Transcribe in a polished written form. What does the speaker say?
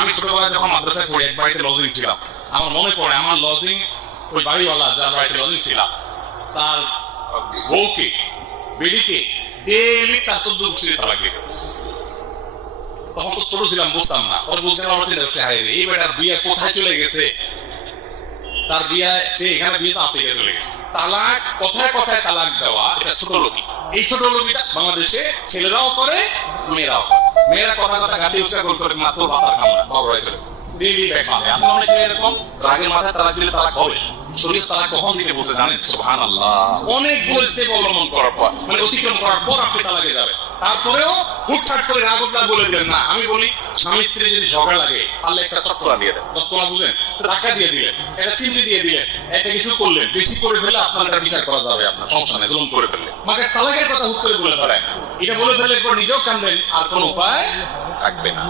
আমি ছোটবেলায় যখন মাদ্রাসায় পড়ি এক বাড়িতে লজিং ছিলাম, আমার মনে পড়ে আমার লজিং ওই বাড়িওয়ালা যার বাড়িতে লজিং ছিলাম তার বউকে বেডিকে ডেইলি তার 14 গোষ্ঠীর তালাক দিতে। তখন তো ছোট ছিলাম, বুঝতাম না। পরে বুঝলাম আমার চিন্তা হচ্ছে, হায় রে এই বেটার বিয়ে কোথায় চলে গেছে, তার বিয়ে সে এখানে বিয়ে তো আফ্রিকায় চলে গেছে। তালাক কথায় কথায় তালাক দেওয়া এটা ছোট লোকই। এই ছোট লোকটা বাংলাদেশে ছেলেরাও করে, মেয়েরাও। মেয়েরা কথা কথা গাড়ি উৎসাহ করে মাত্র ভাতার খাও না, বড় হয়ে চলে ডেইলি ব্যাগ মারে। আসলে অনেক এরকম রাগের মাথায় তালাক দিলে তালাক হবে। শরীর তালাক কখন দিতে বলছে জানেন? সুবহানাল্লাহ। অনেকগুলো স্টেপ অবলম্বন করার পর, মানে অতিক্রম করার পর আপনি তালাকে যাবেন। তারপরেও হুটহাট করে রাগটা বলে দেন না। আমি বলি স্বামী স্ত্রী যদি ঝগড়া লাগে তাহলে একটা চটকলা দিয়ে দেন। চটকলা বুঝেন? টাকা দিয়ে দিলেন, একটা চিমটি দিয়ে দিলেন, একটা কিছু করলেন, বেশি করে ফেলে আপনার একটা বিচার করা যাবে, আপনার সমস্যা নেই। জুলুম করে ফেললে মাকে তালাকের কথা হুট করে বলে ফেলেন, এটা বলে ফেললে নিজেও কাঁদবেন, আর কোনো উপায় থাকবে না।